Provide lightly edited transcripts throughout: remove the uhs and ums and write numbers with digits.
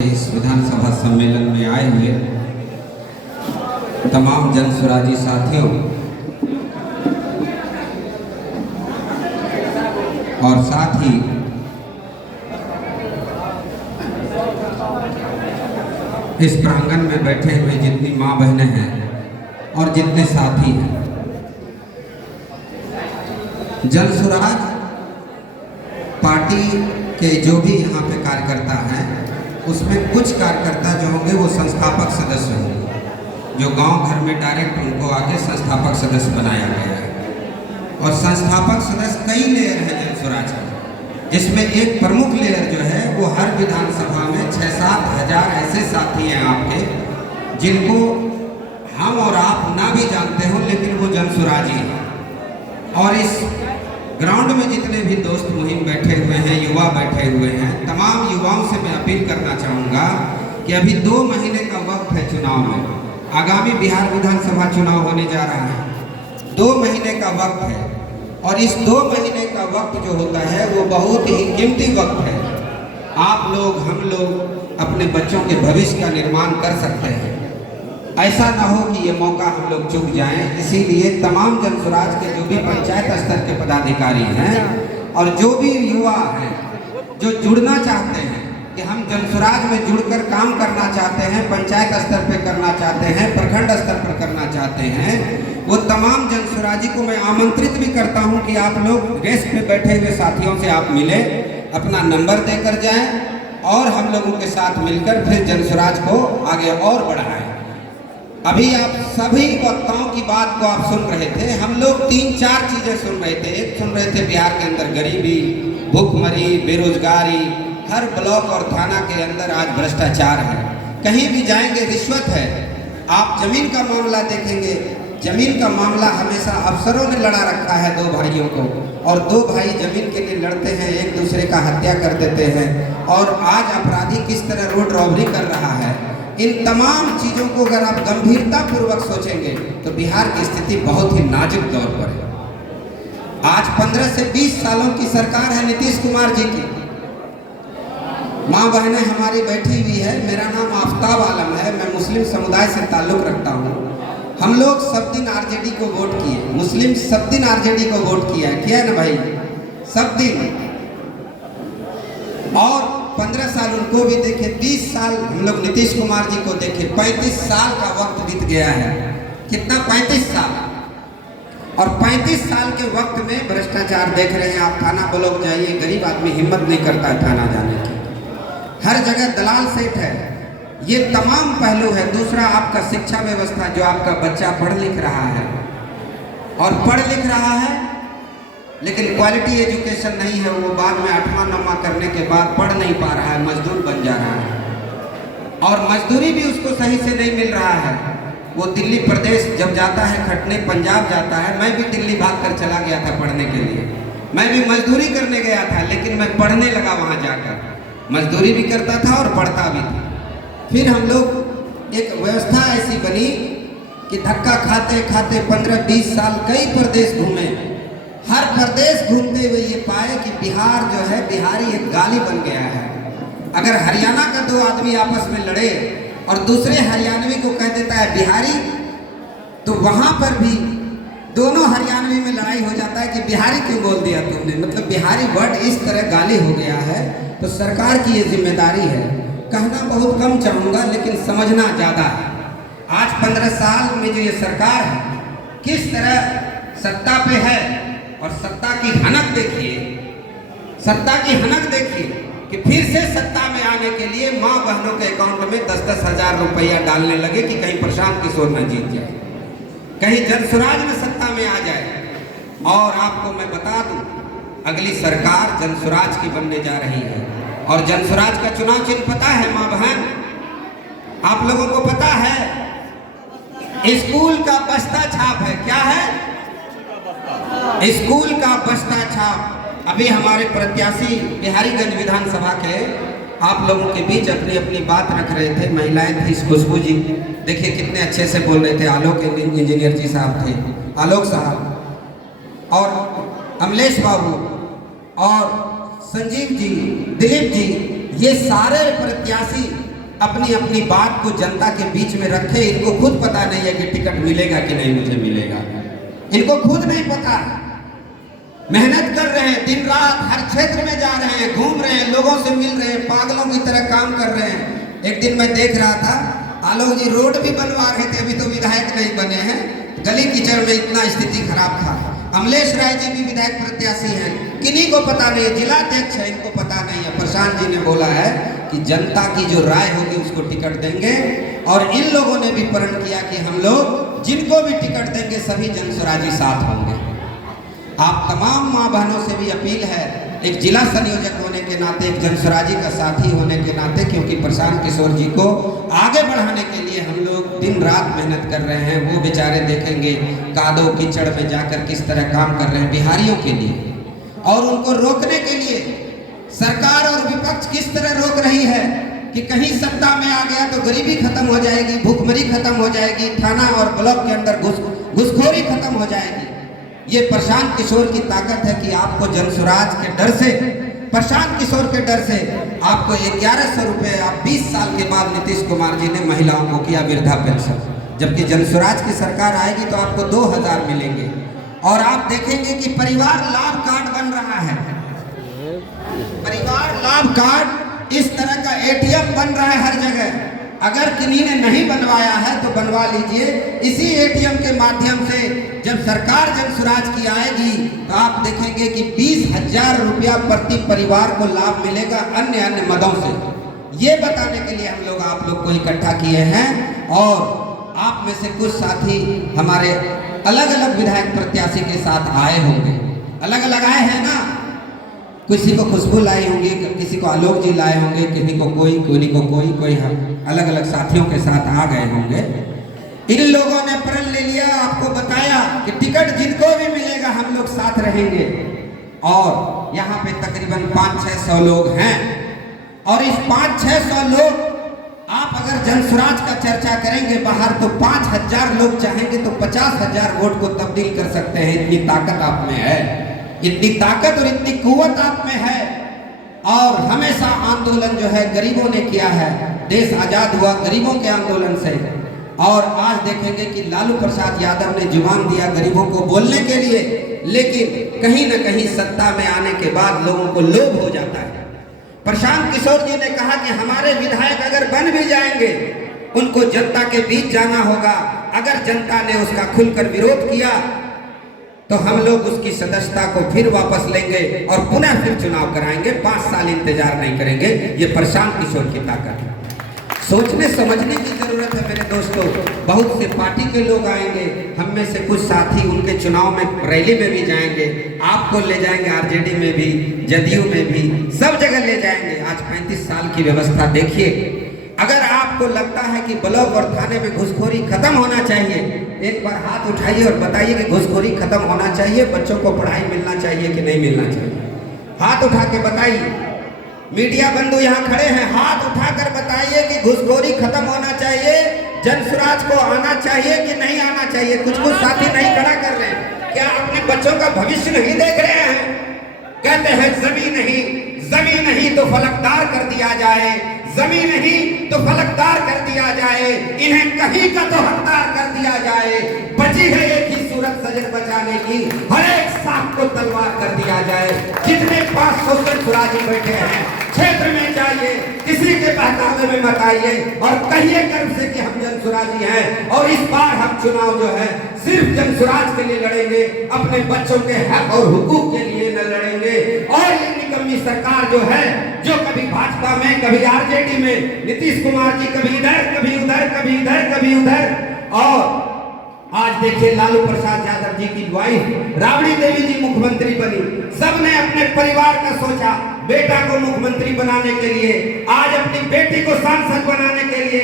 इस विधानसभा सम्मेलन में आए हुए तमाम जनसुराजी साथियों और साथ ही इस प्रांगण में बैठे हुए जितनी माँ बहनें हैं और जितने साथी हैं, जनसुराज पार्टी के जो भी यहाँ पे कार्यकर्ता हैं उसमें कुछ कार्यकर्ता जो होंगे वो संस्थापक सदस्य होंगे, जो गांव घर में डायरेक्ट उनको आगे संस्थापक सदस्य बनाया गया है। और संस्थापक सदस्य कई लेयर है जनसुराज का, जिसमें एक प्रमुख लेयर जो है वो हर विधानसभा में 6-7 हज़ार ऐसे साथी हैं आपके, जिनको हम और आप ना भी जानते हो लेकिन वो जनसुराजी हैं। और इस ग्राउंड में जितने भी दोस्त मुहिम बैठे हुए हैं, युवा बैठे हुए हैं, तमाम युवाओं से मैं अपील करना चाहूँगा कि अभी 2 महीने का वक्त है चुनाव में। आगामी बिहार विधानसभा चुनाव होने जा रहा है, 2 महीने का वक्त है। और इस 2 महीने का वक्त जो होता है वो बहुत ही कीमती वक्त है। आप लोग, हम लोग अपने बच्चों के भविष्य का निर्माण कर सकते हैं। ऐसा ना हो कि ये मौका हम लोग चूक जाएं। इसीलिए तमाम जनसुराज के जो भी पंचायत स्तर के पदाधिकारी हैं और जो भी युवा हैं जो जुड़ना चाहते हैं कि हम जनसुराज में जुड़कर काम करना चाहते हैं, पंचायत स्तर पे करना चाहते हैं, प्रखंड स्तर पर करना चाहते हैं, वो तमाम जनसुराजी को मैं आमंत्रित भी करता हूं कि आप लोग रेस्ट पे बैठे हुए साथियों से आप मिले, अपना नंबर देकर जाएं और हम लोगों के साथ मिलकर फिर जनसुराज को आगे और बढ़ाएं। अभी आप सभी वक्ताओं की बात को आप सुन रहे थे। हम लोग 3-4 चीज़ें सुन रहे थे। एक सुन रहे थे बिहार के अंदर गरीबी, भूखमरी, बेरोजगारी, हर ब्लॉक और थाना के अंदर आज भ्रष्टाचार है, कहीं भी जाएंगे रिश्वत है। आप जमीन का मामला देखेंगे, जमीन का मामला हमेशा अफसरों ने लड़ा रखा है 2 भाइयों को, और 2 भाई जमीन के लिए लड़ते हैं, एक दूसरे का हत्या कर देते हैं। और आज अपराधी किस तरह रोड रॉबरी कर रहा है। इन तमाम चीज़ों को अगर आप गंभीरता पूर्वक सोचेंगे तो बिहार की स्थिति बहुत ही नाजुक दौर पर है। आज 15 से 20 सालों की सरकार है नीतीश कुमार जी की। माँ बहनें हमारी बैठी हुई है। मेरा नाम आफ्ताब आलम है, मैं मुस्लिम समुदाय से ताल्लुक़ रखता हूँ। हम लोग सब दिन आरजेडी को वोट किए, मुस्लिम सब दिन आरजेडी को वोट किया है ना भाई, सब दिन। और 15 साल उनको भी देखे, 20 साल हम लोग नीतीश कुमार जी को देखे, 35 साल का वक्त बीत गया है। कितना? 35 साल। और 35 साल के वक्त में भ्रष्टाचार देख रहे हैं आप। थाना ब्लॉक जाइए, गरीब आदमी हिम्मत नहीं करता है थाना जाने की, हर जगह दलाल सेठ है। ये तमाम पहलू है। दूसरा आपका शिक्षा व्यवस्था, जो आपका बच्चा पढ़ लिख रहा है और पढ़ लिख रहा है लेकिन क्वालिटी एजुकेशन नहीं है, वो बाद में 8वां 9वां करने के बाद पढ़ नहीं पा रहा है, मजदूर बन जा रहा है। और मजदूरी भी उसको सही से नहीं मिल रहा है। वो दिल्ली प्रदेश जब जाता है खटने, पंजाब जाता है। मैं भी दिल्ली भाग कर चला गया था पढ़ने के लिए। मैं भी मजदूरी करने गया था, लेकिन मैं पढ़ने लगा वहाँ जाकर। मजदूरी भी करता था और पढ़ता भी था। फिर हम लोग एक व्यवस्था ऐसी बनी कि धक्का खाते खाते 15-20 साल कई प्रदेश घूमे। हर प्रदेश घूमते हुए ये पाए कि बिहार जो है, बिहारी एक गाली बन गया है। अगर हरियाणा का 2 आदमी आपस में लड़े और दूसरे हरियाणवी को कह देता है बिहारी, तो वहाँ पर भी दोनों हरियाणवी में लड़ाई हो जाता है कि बिहारी क्यों बोल दिया तुमने। मतलब बिहारी वर्ड इस तरह गाली हो गया है। तो सरकार की ये जिम्मेदारी है। कहना बहुत कम चाहूँगा लेकिन समझना ज़्यादा है। आज 15 साल में जो ये सरकार है किस तरह सत्ता पे है, और सत्ता की हनक देखिए, सत्ता की हनक देखिए कि फिर से सत्ता में आने के लिए माँ बहनों के अकाउंट में 10-10 हज़ार रुपया डालने लगे कि कहीं प्रशांत किशोर न जीत जाए, कहीं जनसुराज न सत्ता में आ जाए। और आपको मैं बता दूं, अगली सरकार जनसुराज की बनने जा रही है। और जनसुराज का चुनाव चिन्ह पता है माँ बहन? आप लोगों को पता है? स्कूल का बस्ता छाप है। क्या है? स्कूल का बस्ता छाप। अभी हमारे प्रत्याशी बिहारीगंज विधानसभा के आप लोगों के बीच अपनी अपनी बात रख रहे थे। महिलाएं थी, खुशबू जी, देखिए कितने अच्छे से बोल रहे थे। आलोक इंजीनियर जी साहब थे, आलोक साहब, और अमलेश बाबू, और संजीव जी, दिलीप जी, ये सारे प्रत्याशी अपनी अपनी बात को जनता के बीच में रखे। इनको खुद पता नहीं है कि टिकट मिलेगा कि नहीं मुझे मिलेगा, इनको खुद नहीं पता। मेहनत कर रहे हैं, दिन रात हर क्षेत्र में जा रहे हैं, घूम रहे हैं, लोगों से मिल रहे हैं, पागलों की तरह काम कर रहे हैं। एक दिन मैं देख रहा था आलोक जी रोड भी बनवा रहे थे, अभी तो विधायक नहीं बने हैं, गली कीचड़ में इतना स्थिति खराब था। अमलेश राय जी भी विधायक प्रत्याशी हैं, किन्हीं को पता नहीं है, जिलाध्यक्ष है, इनको पता नहीं है। प्रशांत जी ने बोला है कि जनता की जो राय होगी उसको टिकट देंगे, और इन लोगों ने भी प्रण किया कि हम लोग जिनको भी टिकट देंगे सभी जनस्वराजी साथ होंगे। आप तमाम माँ बहनों से भी अपील है, एक जिला संयोजक होने के नाते, एक जनस्वराजी का साथी होने के नाते, क्योंकि प्रशांत किशोर जी को आगे बढ़ाने के लिए हम लोग दिन रात मेहनत कर रहे हैं। वो बेचारे देखेंगे कादो कीचड़ में जाकर किस तरह काम कर रहे हैं बिहारियों के लिए, और उनको रोकने के लिए सरकार और विपक्ष किस तरह रोक रही है कि कहीं सत्ता में आ गया तो गरीबी खत्म हो जाएगी, भूखमरी खत्म हो जाएगी, थाना और ब्लॉक के अंदर घुसखोरी खत्म हो जाएगी। ये प्रशांत किशोर की ताकत है कि आपको जनसुराज के डर से, प्रशांत किशोर के डर से आपको 1100 रुपये आप 20 साल के बाद नीतीश कुमार जी ने महिलाओं को किया वृद्धा पेंशन, जबकि जनसुराज की सरकार आएगी तो आपको 2000 मिलेंगे। और आप देखेंगे कि परिवार लाभ कार्ड बन रहा है, परिवार लाभ कार्ड इस तरह का ATM बन रहा है हर जगह। अगर किन्हीं ने नहीं बनवाया है तो बनवा लीजिए। इसी ATM के माध्यम से जब सरकार जनसुराज की आएगी तो आप देखेंगे कि 20,000 रुपया प्रति परिवार को लाभ मिलेगा अन्य अन्य मदों से। ये बताने के लिए हम लोग आप लोग को इकट्ठा किए हैं, और आप में से कुछ साथी हमारे अलग अलग विधायक प्रत्याशी के साथ आए होंगे, अलग अलग आए हैं ना, किसी को खुशबू लाई होंगी, किसी को आलोक जी लाए होंगे, किसी को कोई हम अलग अलग साथियों के साथ आ गए होंगे। इन लोगों ने प्रण ले लिया, आपको बताया कि टिकट जिनको भी मिलेगा हम लोग साथ रहेंगे। और यहाँ पे तकरीबन 500-600 लोग हैं, और इस 500-600 लोग आप अगर जनसुराज का चर्चा करेंगे बाहर तो 5000 लोग चाहेंगे तो 50,000 वोट को तब्दील कर सकते हैं। इतनी ताकत आप में है, इतनी ताकत और इतनी कुव्वत आप में है। और हमेशा आंदोलन जो है गरीबों ने किया है, देश आजाद हुआ गरीबों के आंदोलन से। और आज देखेंगे कि लालू प्रसाद यादव ने जुबान दिया गरीबों को बोलने के लिए, लेकिन कहीं न कहीं सत्ता में आने के बाद लोगों को लोभ हो जाता है। प्रशांत किशोर जी ने कहा कि हमारे विधायक अगर बन भी जाएंगे उनको जनता के बीच जाना होगा, अगर जनता ने उसका खुलकर विरोध किया तो हम लोग उसकी सदस्यता को फिर वापस लेंगे और पुनः फिर चुनाव कराएंगे, 5 साल इंतजार नहीं करेंगे। ये प्रशांत किशोर की ताकत है। सोचने समझने की जरूरत है मेरे दोस्तों। बहुत से पार्टी के लोग आएंगे, हम में से कुछ साथी उनके चुनाव में रैली में भी जाएंगे, आपको ले जाएंगे RJD में भी, जदयू में भी, सब जगह ले जाएंगे। आज 35 साल की व्यवस्था देखिए। अगर आपको लगता है कि ब्लॉक और थाने में घुसखोरी खत्म होना चाहिए, एक बार हाथ उठाइए और बताइए कि घुसखोरी खत्म होना चाहिए, बच्चों को पढ़ाई मिलना चाहिए कि नहीं मिलना चाहिए। हाथ उठा के बताइए। मीडिया बंधु यहाँ खड़े हैं, हाथ उठाकर बताइए कि घुसखोरी खत्म होना चाहिए, जनसुराज को आना चाहिए कि नहीं आना चाहिए। कुछ साथी नहीं खड़ा कर रहे हैं। क्या अपने बच्चों का भविष्य नहीं देख रहे हैं? कहते हैं जमीन नहीं तो फलकदार कर दिया जाए, जमीन नहीं तो फलकदार कर दिया जाए, इन्हें कहीं का तो हकदार कर दिया जाए। बची है एक ही सूरत सजन बचाने की, हर एक सांप को तलवार कर दिया जाए। जितने 500 जनसुराजी बैठे हैं क्षेत्र में जाइए, किसी के बहकावे में मत आइए और कहिए गर्व से कि हम जनसुराजी हैं। और इस बार हम चुनाव जो है सिर्फ जनसुराज के लिए लड़ेंगे, अपने बच्चों के हक और हुकूक के लिए न लड़ेंगे। और ये निकम्मी सरकार जो है, जो कभी भाजपा में, कभी RJD में, नीतीश कुमार जी कभी इधर कभी उधर, कभी इधर कभी उधर, और आज देखिए लालू प्रसाद यादव जी की वाइफ राबड़ी देवी जी मुख्यमंत्री बनी। सबने अपने परिवार का सोचा, बेटा को मुख्यमंत्री बनाने के लिए, आज अपनी बेटी को सांसद बनाने के लिए।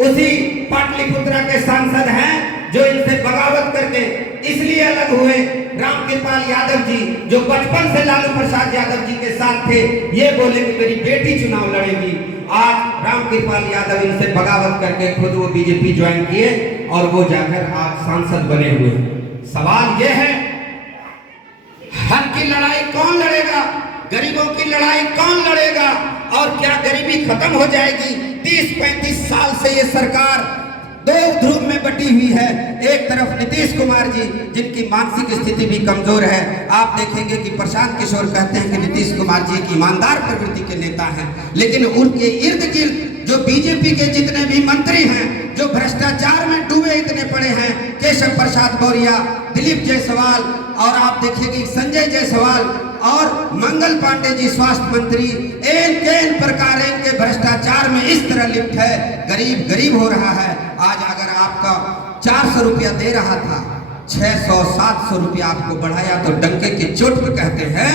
उसी पाटलिपुत्रा के सांसद हैं जो इनसे बगावत करके इसलिए अलग हुए। रामकृपाल यादव जी जो बचपन से लालू प्रसाद यादव जी के साथ थे, ये बोले कि मेरी बेटी चुनाव लड़ेगी। आज रामकृपाल यादव इनसे बगावत करके खुद वो बीजेपी ज्वाइन किए और वो जाकर आज सांसद बने हुए। सवाल ये है, हक की लड़ाई कौन लड़ेगा? गरीबों की लड़ाई कौन लड़ेगा? और क्या गरीबी खत्म हो जाएगी? 30-35 साल से ये सरकार दो ध्रुव में बटी हुई है। एक तरफ नीतीश कुमार जी, जिनकी मानसिक स्थिति भी कमजोर है। आप देखेंगे कि प्रशांत किशोर कहते हैं कि नीतीश कुमार जी एक ईमानदार प्रवृत्ति के नेता हैं, लेकिन उनके इर्द गिर्द जो बीजेपी के जितने भी मंत्री हैं, जो भ्रष्टाचार में डूबे इतने पड़े हैं, केशव प्रसाद मौर्य, दिलीप जायसवाल, और आप देखिएगा संजय जायसवाल और मंगल पांडे जी स्वास्थ्य मंत्री, इन प्रकार के भ्रष्टाचार में इस तरह लिप्त है, गरीब गरीब हो रहा है। आज अगर आपका 400 रुपया दे रहा था, 600-700 रुपया आपको बढ़ाया तो डंके की चोट पे कहते हैं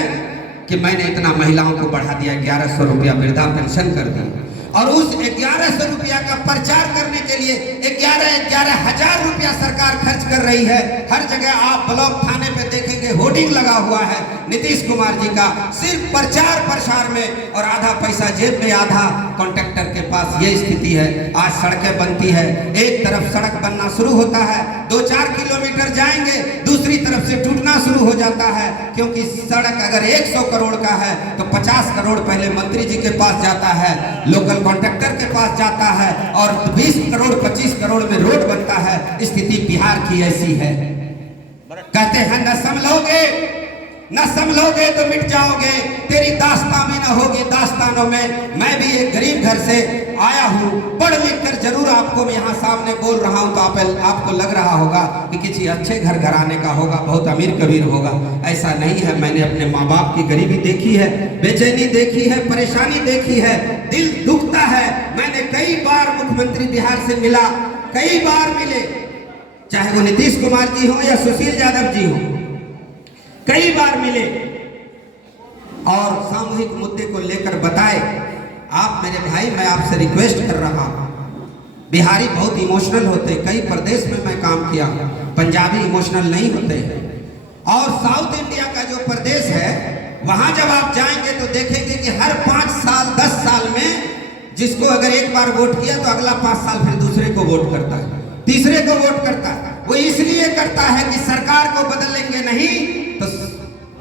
कि मैंने इतना महिलाओं को बढ़ा दिया, 1100 रुपया वृद्धा पेंशन कर दी। और उस 1100 रुपया का प्रचार करने के लिए 11 हजार रुपया सरकार खर्च कर रही है। हर जगह आप ब्लॉक थाने पे देखेंगे होर्डिंग लगा हुआ है नीतीश कुमार जी का, सिर्फ प्रचार प्रसार में, और आधा पैसा जेब में, आधा कॉन्ट्रैक्टर के पास। ये स्थिति है। आज सड़कें बनती है, एक तरफ सड़क बनना शुरू होता है, 2-4 किलोमीटर जाएंगे, दूसरी तरफ से टूटना शुरू हो जाता है, क्योंकि सड़क अगर 100 करोड़ का है तो 50 करोड़ पहले मंत्री जी के पास जाता है, लोकल कॉन्ट्रैक्टर के पास जाता है, और 20 करोड़ 25 करोड़ में रोड बनता है। स्थिति बिहार की ऐसी है। कहते हैं न संभलोगे तो मिट जाओगे, तेरी दास्तां में न होगी दास्तानों में। मैं भी एक गरीब घर से आया हूँ, पढ़ लिख कर जरूर आपको मैं यहाँ सामने बोल रहा हूँ, तो आपको लग रहा होगा कि किसी अच्छे घर घराने का होगा, बहुत अमीर कबीर होगा। ऐसा नहीं है। मैंने अपने माँ बाप की गरीबी देखी है, बेचैनी देखी है, परेशानी देखी है, दिल दुखता है। मैंने कई बार मुख्यमंत्री बिहार से मिला, कई बार मिले, चाहे वो नीतीश कुमार जी हो या सुशील यादव जी हो, कई बार मिले और सामूहिक मुद्दे को लेकर बताए। आप मेरे भाई, मैं आपसे रिक्वेस्ट कर रहा हूं, बिहारी बहुत इमोशनल होते, कई प्रदेश में मैं काम किया, पंजाबी इमोशनल नहीं होते। और साउथ इंडिया का जो प्रदेश है, वहां जब आप जाएंगे तो देखेंगे कि हर 5 साल 10 साल में जिसको अगर एक बार वोट किया तो अगला 5 साल फिर दूसरे को वोट करता है, तीसरे को वोट करता है। वो इसलिए करता है कि सरकार को बदलेंगे नहीं तो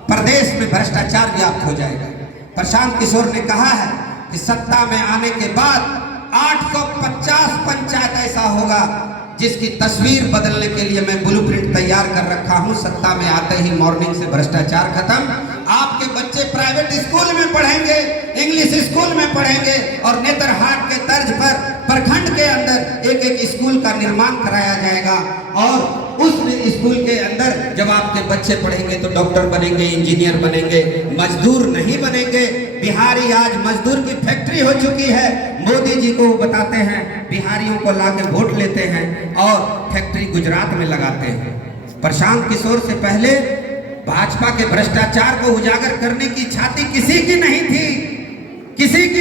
प्रदेश में भ्रष्टाचार व्याप्त हो जाएगा। प्रशांत किशोर ने कहा है कि सत्ता में आने के बाद 850 पंचायत ऐसा होगा जिसकी तस्वीर बदलने के लिए मैं ब्लूप्रिंट तैयार कर रखा हूं। सत्ता में आते ही मॉर्निंग से भ्रष्टाचार खत्म। आपके बच्चे प्राइवेट स्कूल में पढ़ेंगे, इंग्लिश स्कूल में पढ़ेंगे, और नेतरहाट के तर्ज पर प्रखंड के अंदर एक स्कूल का निर्माण कराया जाएगा। और उस स्कूल के अंदर जब आपके बच्चे पढ़ेंगे तो डॉक्टर बनेंगे, इंजीनियर बनेंगे, मजदूर नहीं बनेंगे। बिहारी आज मजदूर की फैक्ट्री हो चुकी है। मोदी जी को बताते हैं, बिहारियों को लाके वोट लेते हैं और फैक्ट्री गुजरात में लगाते हैं। प्रशांत किशोर से पहले भाजपा के भ्रष्टाचार को उजागर करने की छाती किसी की नहीं थी, किसी की